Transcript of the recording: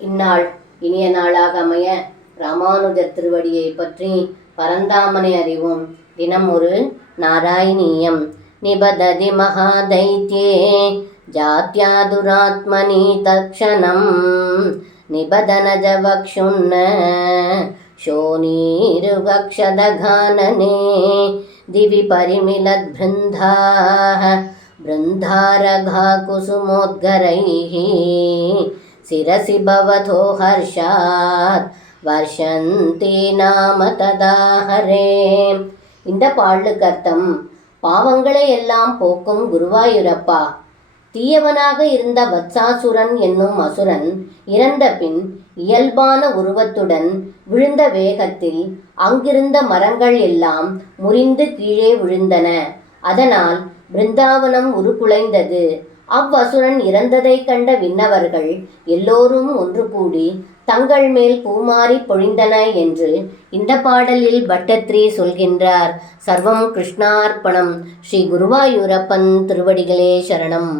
இந்நாள் இனிய நாளாக அமைய ராமானுஜர் திருவடியை பற்றி பரந்தாமனை அறிவோம். தினம் ஒரு நாராயணீயம். நிபததி மகாதைத்யே ஜாத்யாதுராத்மனி தக்ஷணம் நிபதனஜவக்ஷுன்ன शोनीरुवक्षदघानने दिवि परिमिलद्बृन्दाः बृन्दारघा कुसुमोद्गरैः शिरसि भवतो हर्षात् वर्षन्ति नाम तदा हरे. இந்த பாடலுக்கு அர்த்தம், பாவங்களை எல்லாம் போக்கும் குருவாயூரப்பா. தீயவனாக இருந்த வத்சாசுரன் என்னும் அசுரன் இறந்த பின் இயல்பான உருவத்துடன் விழுந்த வேகத்தில் அங்கிருந்த மரங்கள் எல்லாம் முறிந்து கீழே விழுந்தன. அதனால் பிருந்தாவனம் உருக்குலைந்தது. அவ்வசுரன் இறந்ததை கண்ட விண்ணவர்கள் எல்லோரும் ஒன்று கூடி தங்கள் மேல் பூமாரி பொழிந்தன என்று இந்த பாடலில் பட்டத்ரி சொல்கின்றார். சர்வம் கிருஷ்ணார்ப்பணம். ஸ்ரீ குருவாயூரப்பன் திருவடிகளே சரணம்.